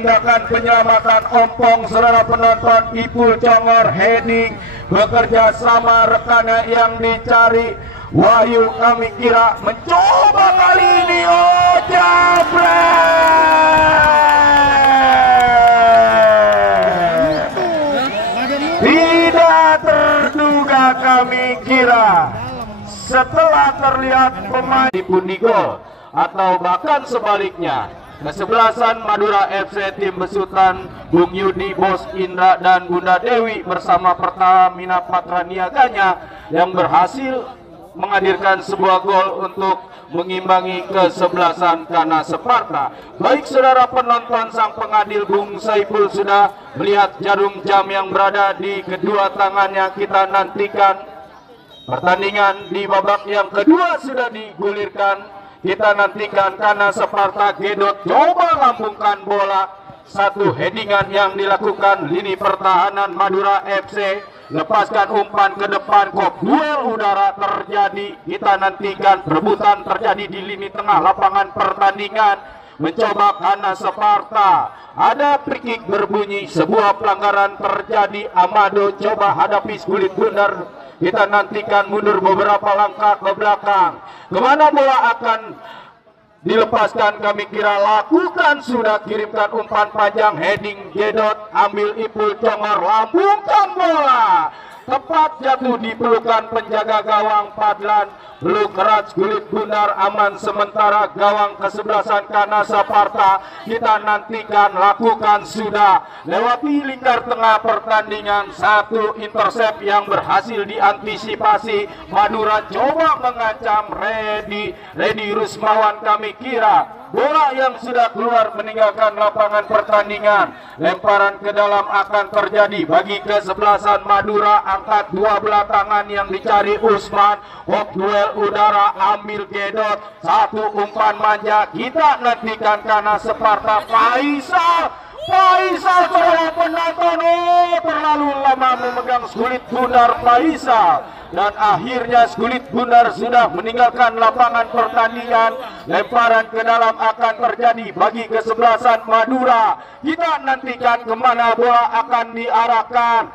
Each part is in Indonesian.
Tindakan penyelamatan ompong, saudara penonton. Ipul Congor heading bekerja sama rekannya yang dicari. Wahyu kami kira mencoba kali ini. Oh, jabret! Tidak terduga kami kira. Setelah terlihat pemain pun di gol, atau bahkan sebaliknya, kesebelasan Madura FC tim besutan Bung Yudi, Bos Indra dan Bunda Dewi bersama Pertamina Patra Niaganya yang berhasil menghadirkan sebuah gol untuk mengimbangi kesebelasan Kana Sparta. Baik saudara penonton, sang pengadil Bung Saiful sudah melihat jarum jam yang berada di kedua tangannya. Kita nantikan pertandingan di babak yang kedua sudah digulirkan. Kita nantikan Kana Sparta Gedot coba lambungkan bola. Satu headingan yang dilakukan lini pertahanan Madura FC. Lepaskan umpan ke depan, kok duel udara terjadi. Kita nantikan perebutan terjadi di lini tengah lapangan pertandingan. Mencoba Kana Sparta. Ada free kick berbunyi, sebuah pelanggaran terjadi. Amado coba hadapi kulit bundar. Kita nantikan mundur beberapa langkah ke belakang. Kemana bola akan dilepaskan kami kira, lakukan sudah, kirimkan umpan panjang, heading Gedot, ambil Ipul Congor, lambungkan bola. Tepat jatuh di pelukan penjaga gawang Padlan. Belum keras kulit bundar, aman sementara gawang kesebelasan Kana Sparta. Kita nantikan, lakukan sudah, lewati lingkar tengah pertandingan. Satu intercept yang berhasil diantisipasi. Madura coba mengancam Redi Rusmawan kami kira. Bola yang sudah keluar meninggalkan lapangan pertandingan. Lemparan ke dalam akan terjadi bagi kesebelasan Madura. Angkat dua belah tangan yang dicari Usman. Hop duel udara, ambil Gedot. Satu umpan manja. Kita nantikan Kana Sparta. Faisal saudara penonton, terlalu lama memegang kulit bundar Faisal. Dan akhirnya kulit bundar sudah meninggalkan lapangan pertandingan. Lemparan ke dalam akan terjadi bagi kesebelasan Madura. Kita nantikan kemana bola akan diarahkan.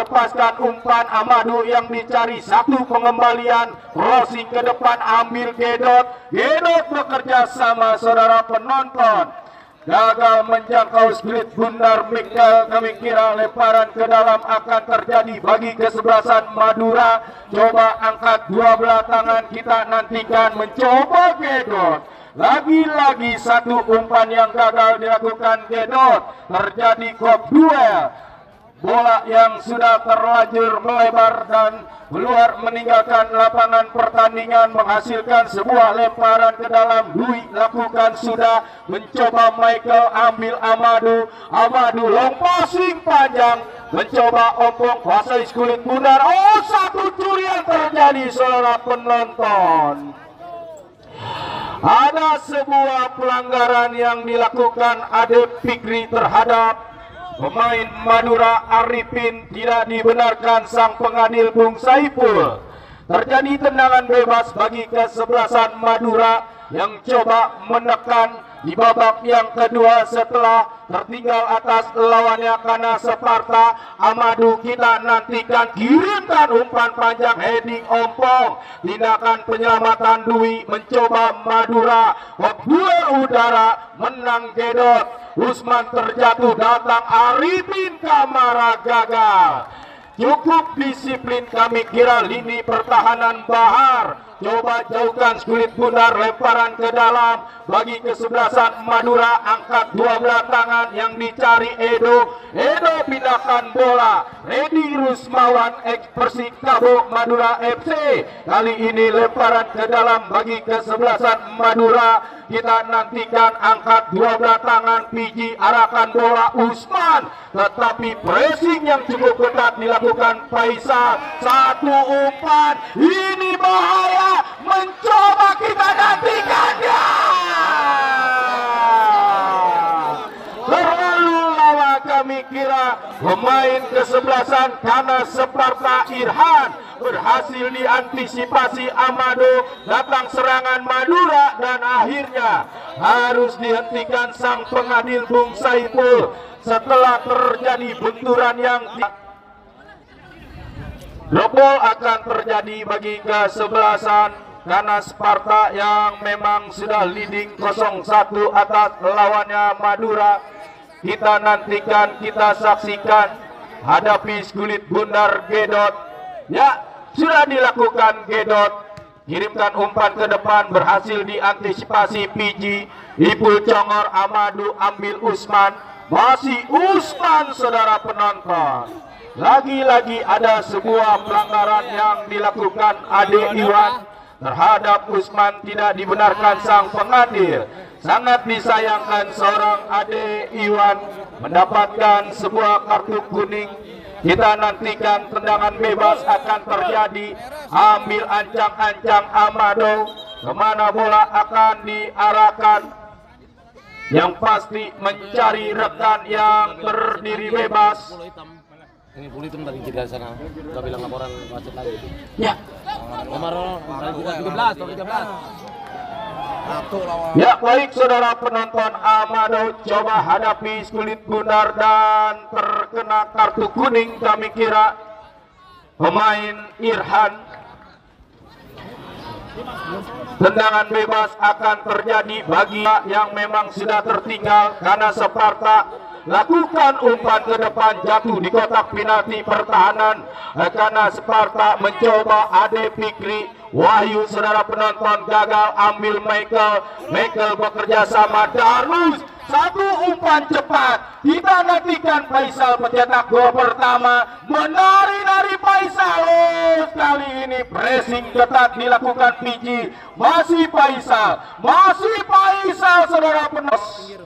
Lepaskan umpan Amado yang dicari. Satu pengembalian, crossing ke depan, ambil Gedot. Gedot bekerja sama saudara penonton. Gagal menjangkau kulit bundar Mikael kami kira. Lemparan ke dalam akan terjadi bagi kesebelasan Madura. Coba angkat dua belah tangan. Kita nantikan, mencoba Gedot. Lagi-lagi satu umpan yang gagal dilakukan Gedot. Terjadi kop duel. Bola yang sudah terlanjur melebar dan keluar meninggalkan lapangan pertandingan, menghasilkan sebuah lemparan ke dalam. Dwi lakukan sudah, mencoba Michael, ambil Amado long passing panjang, mencoba ompong, kuasai kulit bundar. Oh, satu curian terjadi saudara penonton. Ada sebuah pelanggaran yang dilakukan Ade Fikri terhadap pemain Madura Arifin. Tidak dibenarkan sang pengadil Bung Saiful. Terjadi tendangan bebas bagi kesebelasan Madura yang coba menekan di babak yang kedua setelah tertinggal atas lawannya Kana Sparta. Amado kita nantikan, kirimkan umpan panjang, heading ompong. Tindakan penyelamatan Dwi, mencoba Madura. Duel udara, menang Gedot. Usman terjatuh, datang Arifin, Kamara gagal. Cukup disiplin kami kira lini pertahanan Bahar. Coba jauhkan kulit bundar, lemparan ke dalam bagi kesebelasan Madura. Angkat dua belah tangan yang dicari Edo pindahkan bola. Redi Rusmawan ex Persikabo Madura FC. Kali ini lemparan ke dalam bagi kesebelasan Madura. Kita nantikan, angkat dua belah tangan PG, arahkan bola Usman. Tetapi pressing yang cukup ketat dilakukan Faisal. Satu umpan, ini bahaya. Mencoba kita nantikannya. Terlalu lama kami kira pemain kesebelasan Kana Sparta Irhan berhasil diantisipasi Amado, datang serangan Madura dan akhirnya harus dihentikan sang pengadil Bung Saiful setelah terjadi benturan yang double akan terjadi bagi kesebelasan karena Sparta yang memang sudah leading 0-1 atas lawannya Madura. Kita nantikan, kita saksikan hadapi Skulit Bundar Gedot. Ya, sudah dilakukan Gedot, kirimkan umpan ke depan, berhasil diantisipasi PG. Ipul Congor, Amadu ambil Usman, masih Usman saudara penonton. Lagi-lagi ada sebuah pelanggaran yang dilakukan Ade Iwan terhadap Usman, tidak dibenarkan sang pengadil. Sangat disayangkan seorang Ade Iwan mendapatkan sebuah kartu kuning. Kita nantikan tendangan bebas akan terjadi. Ambil ancang-ancang Amado, kemana bola akan diarahkan. Yang pasti mencari rekan yang berdiri bebas. Ini bulu hitam dari tidak sana. Kita bilang laporan wasit lagi. Ya. Nomor 13. Ya, baik saudara penonton, Amado coba hadapi Skulit Bundar dan terkena kartu kuning. Kami kira pemain Irhan. Tendangan bebas akan terjadi bagi yang memang sudah tertinggal karena Sparta lakukan umpan ke depan, jatuh di kotak penalti pertahanan karena Sparta mencoba. Ade Fikri Wahyu saudara penonton gagal, ambil Michael bekerja sama Darus, satu umpan cepat. Kita nantikan Faisal mencetak gol pertama, menari-nari Faisal. Kali ini pressing ketat dilakukan PG, masih Faisal saudara penonton.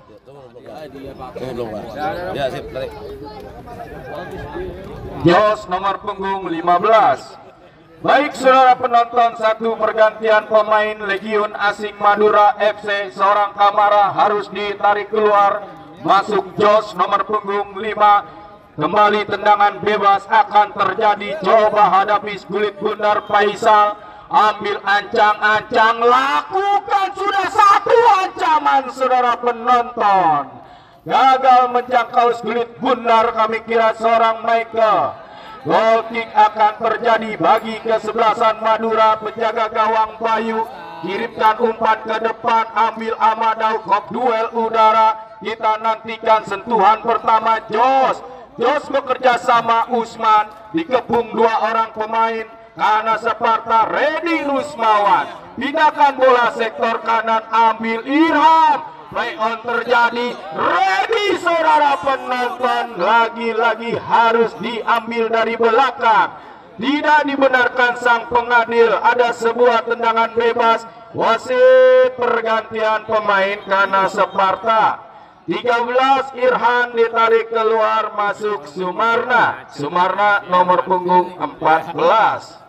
Jos nomor punggung 15. Baik saudara penonton, satu pergantian pemain Legiun Asing Madura FC. Seorang Kamara harus ditarik keluar, masuk Jos nomor punggung 5. Kembali tendangan bebas akan terjadi. Coba hadapi Skulit Bundar Faisal, ambil ancang-ancang, lakukan sudah satu ancaman saudara penonton. Gagal menjangkau Skulit Bundar, kami kira seorang Michael. Goal kick akan terjadi bagi kesebelasan Madura. Penjaga gawang Bayu kirimkan umpan ke depan, ambil Amadau, kop duel udara. Kita nantikan sentuhan pertama Jos bekerja sama Usman, dikepung dua orang pemain karena Sparta. Ready Rusmawan pindahkan bola sektor kanan, ambil Irham. Play on terjadi, ready saudara penonton, lagi-lagi harus diambil dari belakang. Tidak dibenarkan sang pengadil, ada sebuah tendangan bebas. Wasit pergantian pemain karena Sparta. 13 Irhan ditarik keluar, masuk Sumarna nomor punggung 14.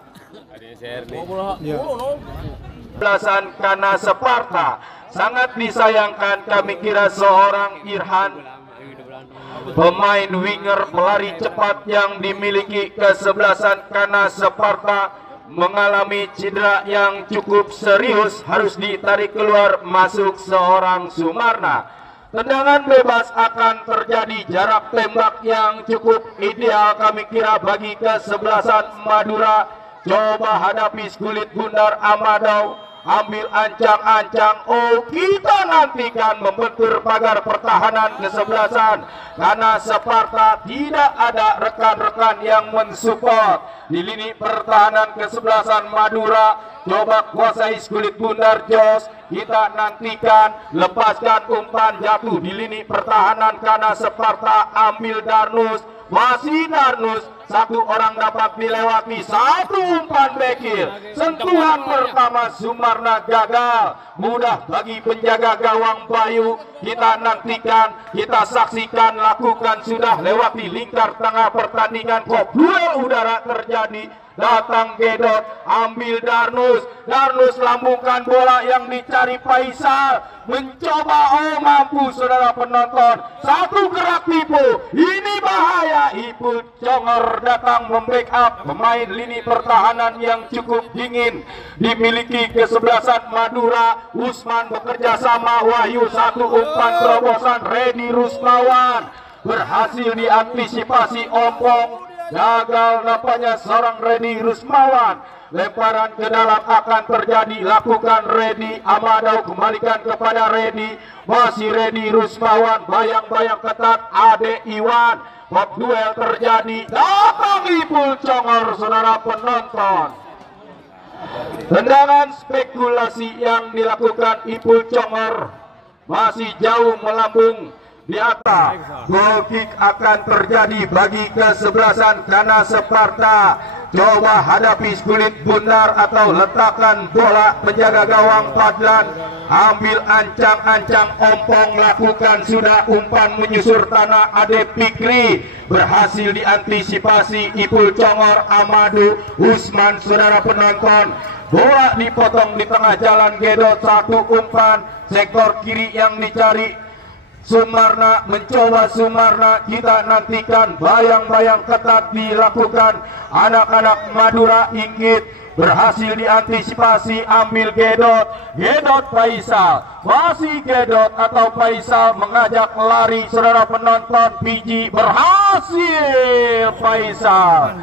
Belasan karena Sparta. Sangat disayangkan, kami kira seorang Irhan, pemain winger pelari cepat yang dimiliki kesebelasan karena Sparta, mengalami cedera yang cukup serius, harus ditarik keluar, masuk seorang Sumarna. Tendangan bebas akan terjadi, jarak tembak yang cukup ideal kami kira bagi kesebelasan Madura. Coba hadapi Skulit Bundar Amadau, ambil ancang-ancang. Kita nantikan membentur pagar pertahanan kesebelasan karena Sparta tidak ada rekan-rekan yang mensupport di lini pertahanan kesebelasan Madura. Coba kuasai Skulit Bundar Jos, kita nantikan, lepaskan umpan, jatuh di lini pertahanan karena Sparta, ambil Darnus, masih Darnus. Satu orang dapat dilewati, satu umpan bekir. Sentuhan pertama Sumarna gagal. Mudah bagi penjaga gawang Bayu. Kita nantikan, kita saksikan, lakukan, sudah lewati lingkar tengah pertandingan. Kok duel udara terjadi. Datang Gedot, ambil Darnus lambungkan bola yang dicari Faisal, mencoba, mampu saudara penonton, satu gerak tipu, ini bahaya. Ipul Congor Congor datang membackup pemain lini pertahanan yang cukup dingin dimiliki kesebelasan Madura. Usman bekerja sama Wahyu, satu umpan terobosan Redi Rusmawan berhasil diantisipasi Ompong. Gagal nampaknya seorang Redi Rusmawan. Lemparan ke dalam akan terjadi, lakukan Redi. Amadau kembalikan kepada Redi, masih Redi Rusmawan, bayang-bayang ketat Ade Iwan. Bob duel terjadi, datang Ipul Congor, saudara penonton. Tendangan spekulasi yang dilakukan Ipul Congor masih jauh melambung di atas. Goal kick akan terjadi bagi kesebelasan Kana Sparta. Coba hadapi kulit bundar atau letakkan bola penjaga gawang Padlan. Ambil ancang-ancang Ompong, lakukan sudah umpan menyusur tanah Ade Fikri. Berhasil diantisipasi Ipul Congor, Amadu, Usman, saudara penonton. Bola dipotong di tengah jalan Gedot, satu umpan sektor kiri yang dicari Sumarna, mencoba Sumarna, kita nantikan bayang-bayang ketat dilakukan anak-anak Madura Inggit. Berhasil diantisipasi, ambil Gedot, Gedot Faisal, masih Gedot atau Faisal mengajak lari, saudara penonton. PG berhasil Faisal,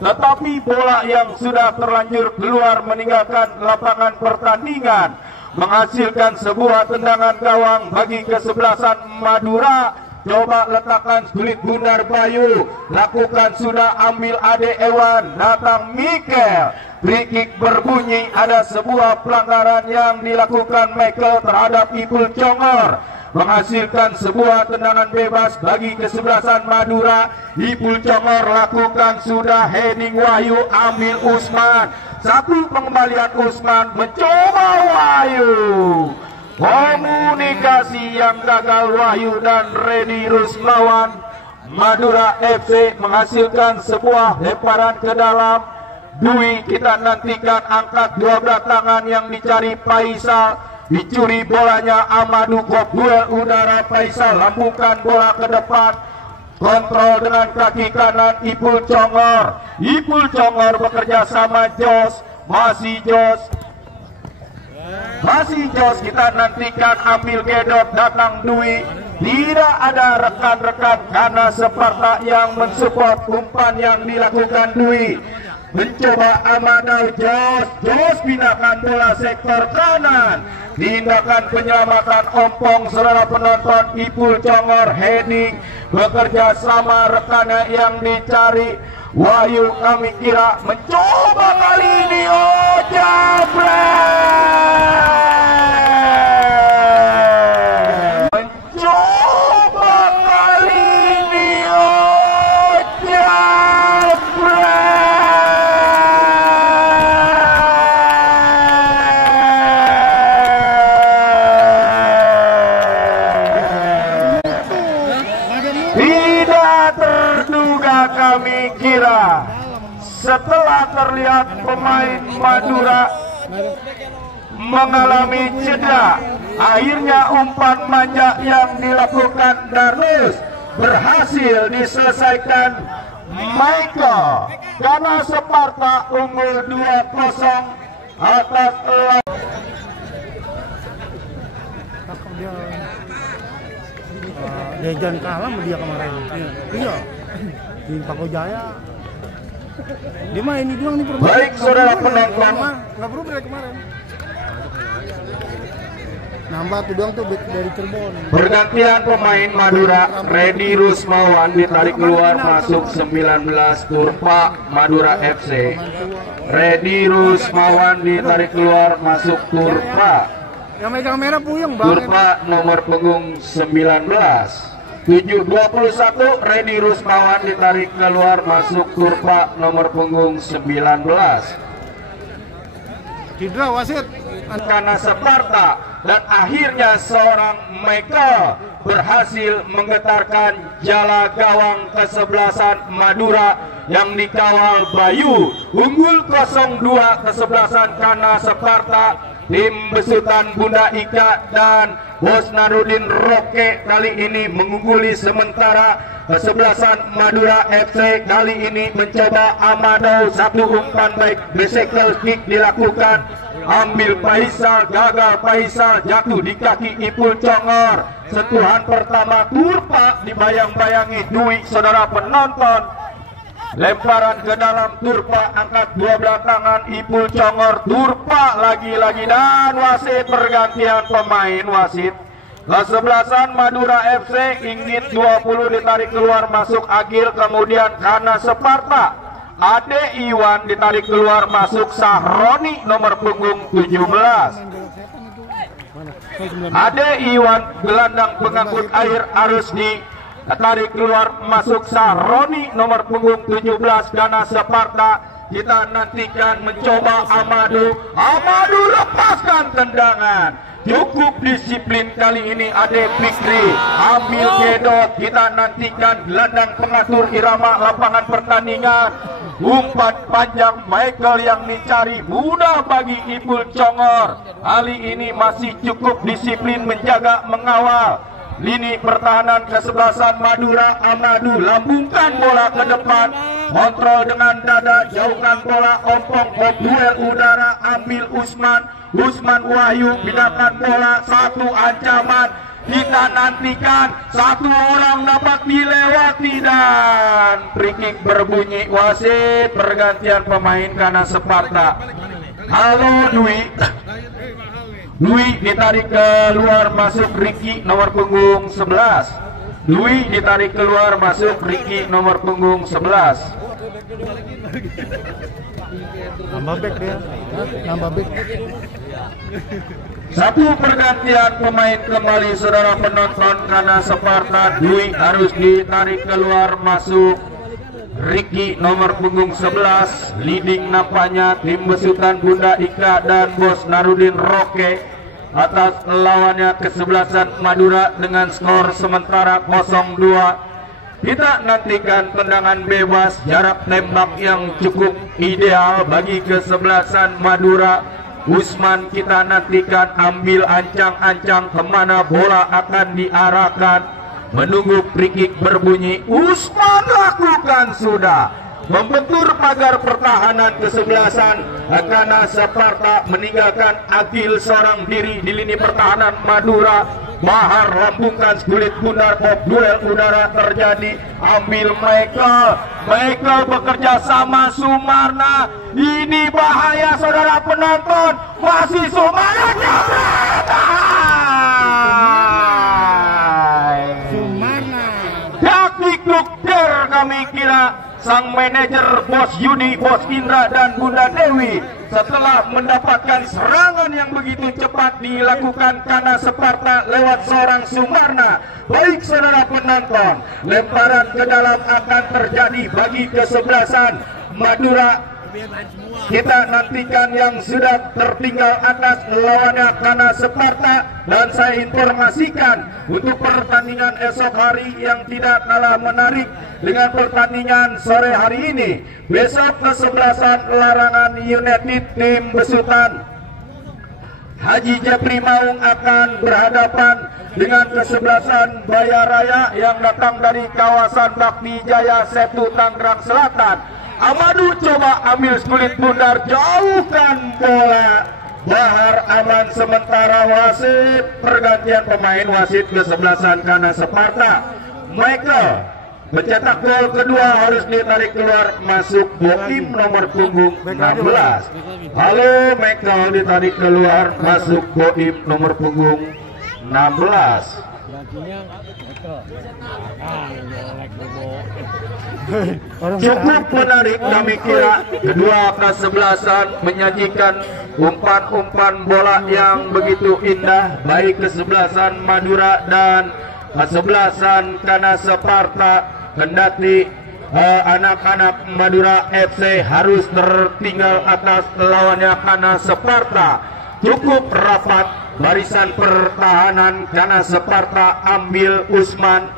tetapi bola yang sudah terlanjur keluar meninggalkan lapangan pertandingan menghasilkan sebuah tendangan gawang bagi kesebelasan Madura. Coba letakkan kulit bundar Bayu, lakukan sudah, ambil Ade Ewan, datang Mikel. Free kick berbunyi, ada sebuah pelanggaran yang dilakukan Michael terhadap Ipul Congor, menghasilkan sebuah tendangan bebas bagi kesebelasan Madura. Ipul Congor lakukan sudah, heading Wahyu, ambil Usman, satu pengembalian Usman, mencoba Wahyu. Komunikasi yang gagal Wahyu dan Redi Rusmawan. Madura FC menghasilkan sebuah lemparan ke dalam. Dwi, kita nantikan, angkat dua belah tangan yang dicari Faisal. Dicuri bolanya Amadu, kop duel udara Faisal, lambungkan bola ke depan. Kontrol dengan kaki kanan Ipul Congor. Ipul Congor bekerja sama Jos, masih Jos, kita nantikan, ambil Gedot, datang Dwi. Tidak ada rekan-rekan Kana Sparta yang mensupport umpan yang dilakukan Dwi. Mencoba Amadau, Jos pindahkan bola sektor kanan. Tindakan penyelamatan Ompong, saudara penonton. Ipul Congor heading, bekerja sama rekannya yang dicari Wahyu. Kami kira mencoba kali ini, oh jabret, mencoba kali ini, oh jabret. Tidak terduga kami kira, setelah terlihat pemain Madura mengalami cedera, akhirnya umpan manja yang dilakukan Darnus berhasil diselesaikan Michael. Kana Sparta unggul 2-0 atas Dejan kalah sama dia kemarin. Iya. Di Pako Jaya. Dia mah ini doang nih perempuan. Baik, saudara penonton. Enggak perlu dari kemarin. Nambah tuh doang tuh dari Cirebon. Pergantian pemain Madura, Redi Rusmawan ditarik keluar, masuk 19 Turpa Madura FC. Redi Rusmawan ditarik keluar, masuk Turpa. Yang megang merah Puyeng, Bang. Turpa nomor punggung 19. 721 Redi Rusmawan ditarik keluar, masuk Turpa nomor punggung 19. Cedera wasit Kana Sparta, dan akhirnya seorang Michael berhasil menggetarkan jala gawang kesebelasan Madura yang dikawal Bayu. Unggul 0-2 kesebelasan Kana Sparta. tim besutan Bunda Ika dan Bos Narudin Roke kali ini mengungguli sementara kesebelasan Madura FC. Kali ini mencoba Amado, satu umpan baik bicycle kick dilakukan, ambil Faisal, gagal Faisal, jatuh di kaki Ipul Congor. Sentuhan pertama turpa dibayang-bayangi Dwi, saudara penonton. Lemparan ke dalam turpa, angkat dua belakangan Ipul Congor, turpa lagi-lagi, dan wasit pergantian pemain. Wasit kesebelasan Madura FC, Inggit 20 ditarik keluar, masuk Agil, kemudian Kana Separta Ade Iwan ditarik keluar, masuk Sahroni nomor punggung 17. Ade Iwan gelandang pengangkut air arus ditarik keluar, masuk Sahroni nomor punggung 17 Kana Separta. Kita nantikan mencoba Amadu lepaskan tendangan, cukup disiplin kali ini Ade Fikri, ambil gedot. Kita nantikan gelandang pengatur irama lapangan pertandingan, umpan panjang Michael yang dicari, mudah bagi Ipul Congor. Kali ini masih cukup disiplin menjaga mengawal lini pertahanan kesebelasan Madura. Amadu lambungkan bola ke depan, kontrol dengan dada, jauhkan bola, ompong duel udara, ambil Usman Wahyu, pindahkan bola, satu ancaman. Kita nantikan satu orang dapat dilewati dan free kick berbunyi. Wasit pergantian pemain Kana Separta. Halo Dwi ditarik keluar, masuk Ricky nomor punggung 11. Dwi ditarik keluar, masuk Ricky nomor punggung 11. Nambah back dia. Nambah back. Satu pergantian pemain kembali, saudara penonton. Kana Separta, Dwi harus ditarik keluar, masuk Ricky nomor punggung 11. Leading nampaknya tim besutan Bunda Ika dan Bos Narudin Roke atas lawannya kesebelasan Madura dengan skor sementara 0-2. Kita nantikan tendangan bebas, jarak tembak yang cukup ideal bagi kesebelasan Madura. Usman kita nantikan ambil ancang-ancang kemana bola akan diarahkan. Menunggu free kick berbunyi, Usman lakukan sudah, membentur pagar pertahanan kesebelasan Kana Separta, meninggalkan Agil seorang diri di lini pertahanan Madura. Bahar lambungkan kulit bundar, duel udara terjadi, ambil Michael bekerja sama Sumarna. Ini bahaya, saudara penonton, masih Sumarna Dukter kami kira sang manajer Bos Yudi, Bos Indra dan Bunda Dewi setelah mendapatkan serangan yang begitu cepat dilakukan Kana Separta lewat seorang Sumarna. Baik saudara penonton, lemparan ke dalam akan terjadi bagi kesebelasan Madura. Kita nantikan yang sudah tertinggal atas lawannya Kana Separta, dan saya informasikan untuk pertandingan esok hari yang tidak kalah menarik dengan pertandingan sore hari ini. Besok kesebelasan Larangan United tim besutan Haji Jepri Maung akan berhadapan dengan kesebelasan Bayaraya yang datang dari kawasan Bakti Jaya Setu Tangerang Selatan. Amadu coba ambil kulit bundar, jauhkan bola. Bahar aman sementara, wasit pergantian pemain, wasit kesebelasan Kana Separta. Michael mencetak gol kedua harus ditarik keluar, masuk Bokim nomor punggung 16. Halo Michael ditarik keluar, masuk Bokim nomor punggung 16. Cukup menarik kami kira, kedua kesebelasan menyajikan umpan-umpan bola yang begitu indah, baik kesebelasan Madura dan kesebelasan Kana Separta. Kendati anak-anak Madura FC harus tertinggal atas lawannya Kana Separta, cukup rapat barisan pertahanan Kana Separta, ambil Usman,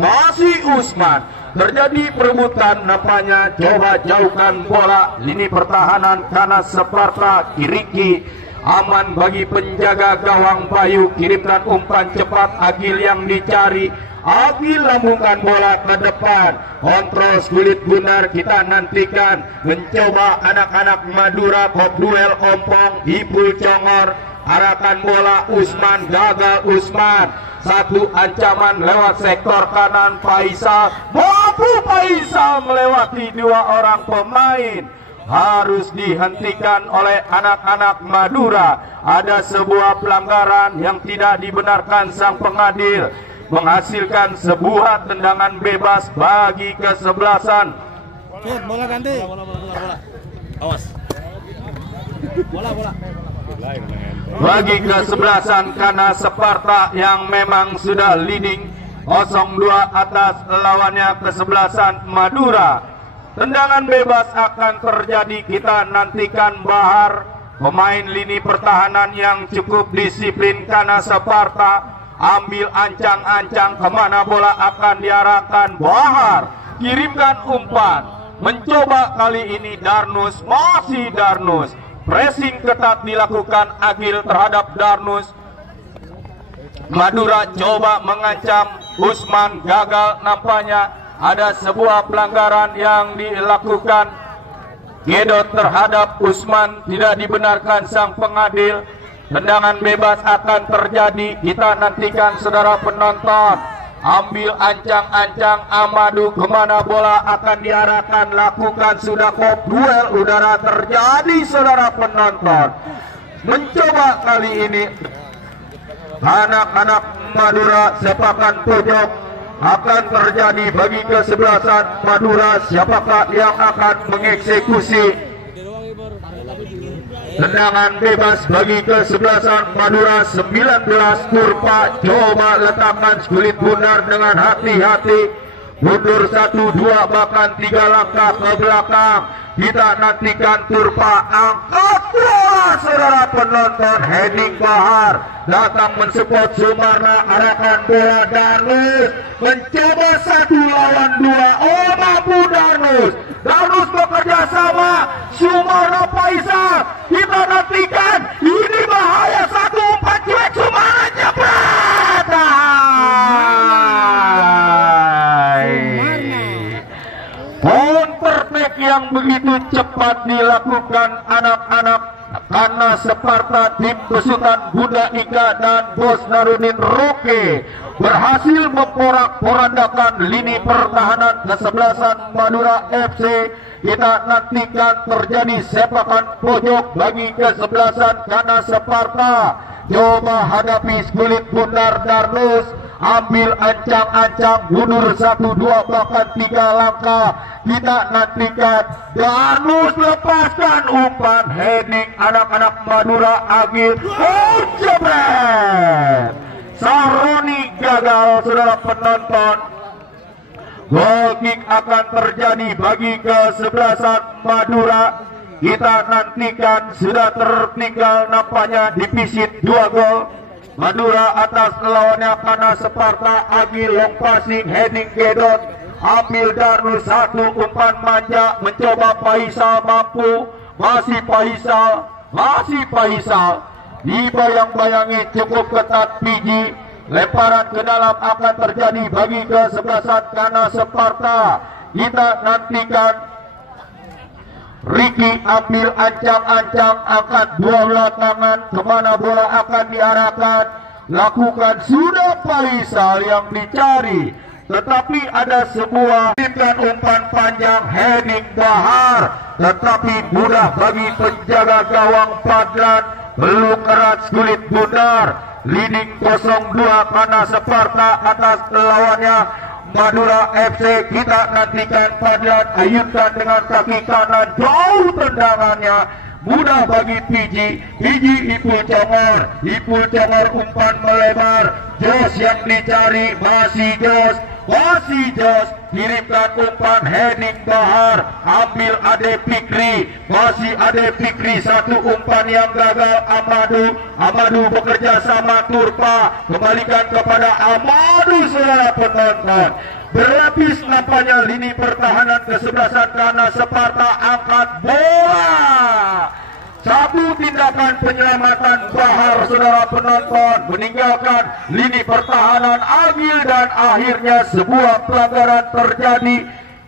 masih Usman. Terjadi perebutan nampaknya, coba jauhkan bola lini pertahanan Kana Separta. Ricky Aman bagi penjaga gawang Bayu, kirimkan umpan cepat Agil yang dicari. Agil lambungkan bola ke depan, kontrol sulit benar, kita nantikan. Mencoba anak-anak Madura, bob duel ompong, Ipul Congor, arahkan bola Usman, gagal Usman. Satu ancaman lewat sektor kanan Faisal, mampu Faisal melewati dua orang pemain. Harus dihentikan oleh anak-anak Madura. Ada sebuah pelanggaran yang tidak dibenarkan sang pengadil, menghasilkan sebuah tendangan bebas bagi kesebelasan. Bola ganti. Bola. Awas. Bola. Bagi kesebelasan karena Sparta yang memang sudah leading 0-2 atas lawannya kesebelasan Madura. Tendangan bebas akan terjadi, kita nantikan Bahar, pemain lini pertahanan yang cukup disiplin karena Sparta. Ambil ancang-ancang, kemana bola akan diarahkan. Bahar kirimkan umpan, mencoba kali ini Darnus, masih Darnus. Pressing ketat dilakukan Agil terhadap Darnus. Madura coba mengancam, Usman gagal nampaknya. Ada sebuah pelanggaran yang dilakukan, gedot terhadap Usman, tidak dibenarkan sang pengadil. Tendangan bebas akan terjadi, kita nantikan saudara penonton. Ambil ancang-ancang Amadu, kemana bola akan diarahkan, lakukan sudah kop duel udara terjadi saudara penonton. Mencoba kali ini anak-anak Madura, sepakan pojok akan terjadi bagi kesebelasan Madura. Siapakah yang akan mengeksekusi tendangan bebas bagi kesebelasan Madura? 19 Turpa coba letakkan kulit bundar dengan hati-hati, mundur 1-2 bahkan 3 langkah ke belakang. Kita nantikan Turpa angkat bola saudara penonton. Heading Bahar datang mensupport Sumarna, arahkan bola Darnus, mencoba 1 lawan 2. Oh, mampu Darnus. Darnus bekerja sama Sumarna Faisal. Kita nantikan, ini bahaya, 1 umpan cuek, Sumarna jebret. Counter-attack yang begitu cepat dilakukan anak-anak karena Sparta, tim besutan Bunda Ika dan Bos Narudin Roke berhasil memporak-porandakan lini pertahanan kesebelasan Madura FC. Kita nantikan terjadi sepakan pojok bagi kesebelasan karena Sparta. Coba hadapi kulit bundar Darnus, ambil ancang-ancang, mundur 1-2 bahkan 3 langkah. Kita nantikan Darnus lepaskan umpan, heading anak-anak Madura Agil, oh jebret. Saroni gagal saudara penonton. Goal kick akan terjadi bagi kesebelasan Madura. Kita nantikan, sudah tertinggal nampaknya dipisit 2 gol. Madura atas lawannya karena Sparta. Agil long passing, heading gedot, ambil Darnus 1 umpan manja, mencoba Faisal, mampu, masih Faisal, dibayang-bayangi cukup ketat Piji. Lemparan ke dalam akan terjadi bagi kesebelasan karena Sparta. Kita nantikan Ricky ambil ancang-ancang, angkat bola tangan, kemana bola akan diarahkan, lakukan sudah Faisal yang dicari, tetapi ada sebuah umpan panjang, heading Bahar, tetapi mudah bagi penjaga gawang Padlan, belum erat kulit bundar. Leading 0-2 karena Sparta atas lawannya Madura FC. Kita nantikan Padlan, ayunkan dengan kaki kanan, jauh tendangannya, mudah bagi Piji Ipul Congor umpan melebar, Jos yang dicari, masih Jos, kirimkan umpan, heading Bahar, ambil Ade Fikri, masih Ade Fikri, 1 umpan yang gagal. Amadu bekerja sama Turpa, kembalikan kepada Amadu saudara penonton. Berlapis nampaknya lini pertahanan kesebelasan karena Sparta, angkat bola Satu tindakan penyelamatan Bahar, saudara penonton, meninggalkan lini pertahanan Agil dan akhirnya sebuah pelanggaran terjadi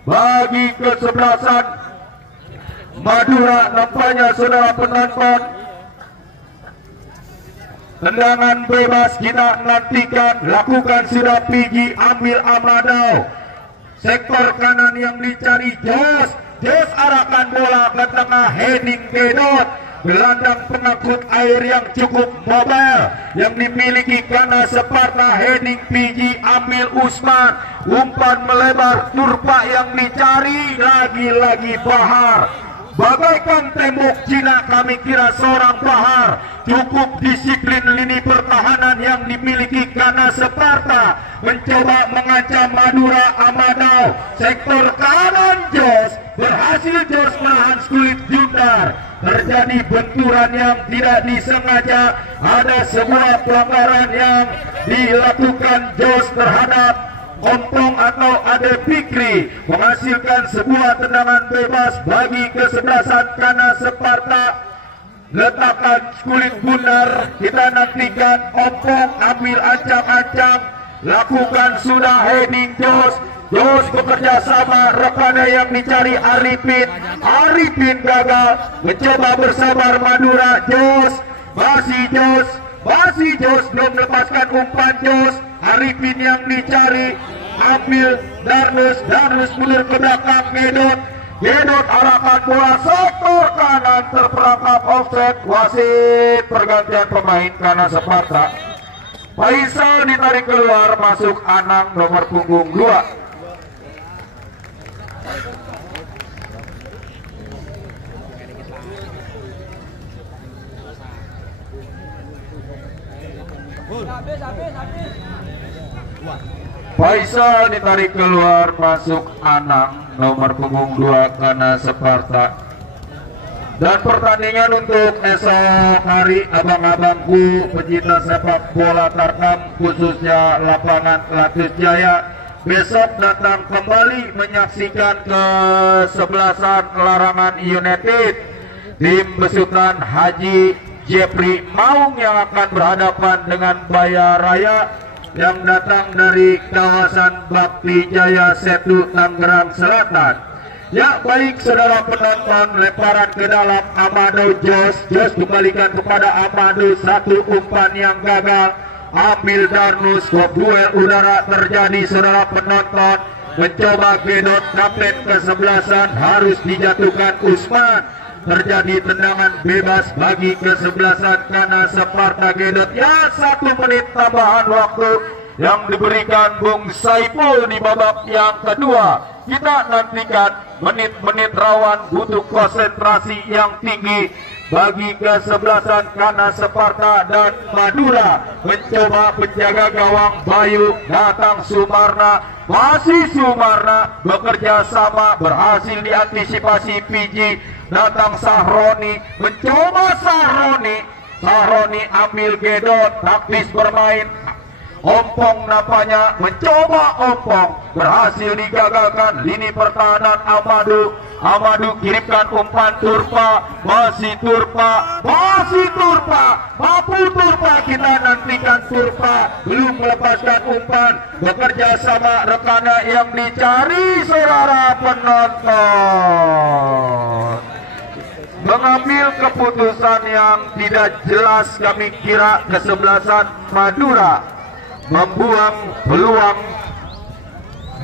bagi kesebelasan Madura. Nampaknya saudara penonton, tendangan bebas kita nantikan, lakukan sudah PG, ambil Amadau, sektor kanan yang dicari Jos arahkan bola ke tengah, heading Gedot, gelandang pengangkut air yang cukup mobile yang dimiliki karena Sparta, heading PG, ambil Usman, umpan melebar, Turpa yang dicari, lagi-lagi Bahar. Bagaikan tembok Cina, kami kira seorang Bahar. Cukup disiplin lini pertahanan yang dimiliki karena Sparta mencoba mengancam Madura. Amadau, sektor kanan Jos, berhasil Jos menahan kulit Jundar. Terjadi benturan yang tidak disengaja. Ada sebuah pelanggaran yang dilakukan Jos terhadap Ompong atau Ade Fikri, menghasilkan sebuah tendangan bebas bagi kesebelasan karena Sparta. Letakkan kulit bundar, kita nantikan Ompong ambil ancam-ancam, lakukan sudah heading Jos bekerja sama rekannya yang dicari Arifin gagal, mencoba bersabar Madura. Masih Jos belum melepaskan umpan. Arifin yang dicari, ambil Darnus mundur ke belakang, Gedot arahkan bola sektor kanan, terperangkap offset. Wasit pergantian pemain karena Sparta. Faisal ditarik keluar, masuk Anang nomor punggung 2. Faisal ditarik keluar, masuk Anang nomor punggung 2 karena Sparta. Dan pertandingan untuk esok hari, abang-abangku pecinta sepak bola Tarkam, khususnya lapangan Latus Jaya, besok datang kembali menyaksikan kesebelasan Larangan United, tim besutan Haji Jepri Maung yang akan berhadapan dengan Baya Raya yang datang dari kawasan Bakti Jaya Setu, Tangerang Selatan. Ya baik saudara penonton, lemparan ke dalam Amadou Jos kembalikan kepada Amadou, satu umpan yang gagal, ambil Darnus, duel udara terjadi saudara penonton, mencoba Gedot, kapten kesebelasan harus dijatuhkan Usman. Terjadi tendangan bebas bagi kesebelasan karena Sparta Gedot. Ya 1 menit tambahan waktu yang diberikan Bung Saipul di babak yang kedua. Kita nantikan menit-menit rawan, butuh konsentrasi yang tinggi bagi kesebelasan karena Sparta dan Madura. Mencoba penjaga gawang Bayu, datang Sumarna, masih Sumarna bekerja sama, berhasil diantisipasi PG. Datang Sahroni, mencoba Sahroni ambil Gedot, taktis bermain. Ompong nampaknya mencoba Ompong, berhasil digagalkan lini pertahanan Amadou. Kirimkan umpan Turpa, masih Turpa, mampu Turpa, kita nantikan Turpa, belum melepaskan umpan, bekerja sama rekannya yang dicari saudara penonton. Mengambil keputusan yang tidak jelas, kami kira kesebelasan Madura membuang peluang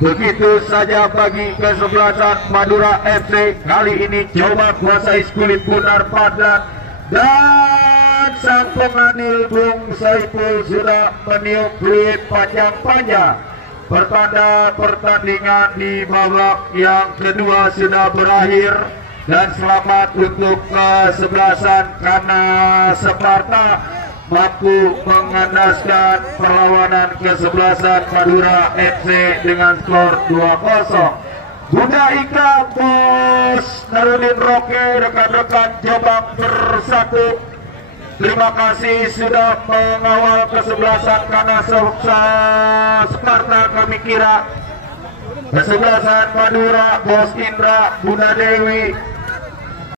begitu saja bagi kesebelasan Madura FC. Kali ini coba kuasai kulit Bunar Padlan, dan sang pengadil Bung Saiful sudah meniup fluid panjang-panjang. Pertanda pertandingan di babak yang kedua sudah berakhir, dan selamat untuk kesebelasan karena Sparta mampu mengandaskan perlawanan kesebelasan Madura FC dengan skor 2-0. Bunda Ika, Bos Narudin Roke, rekan-rekan Jombang Bersatu, terima kasih sudah mengawal kesebelasan karena Sparta. Kami kira kesebelasan Madura, Bos Indra, Bunda Dewi,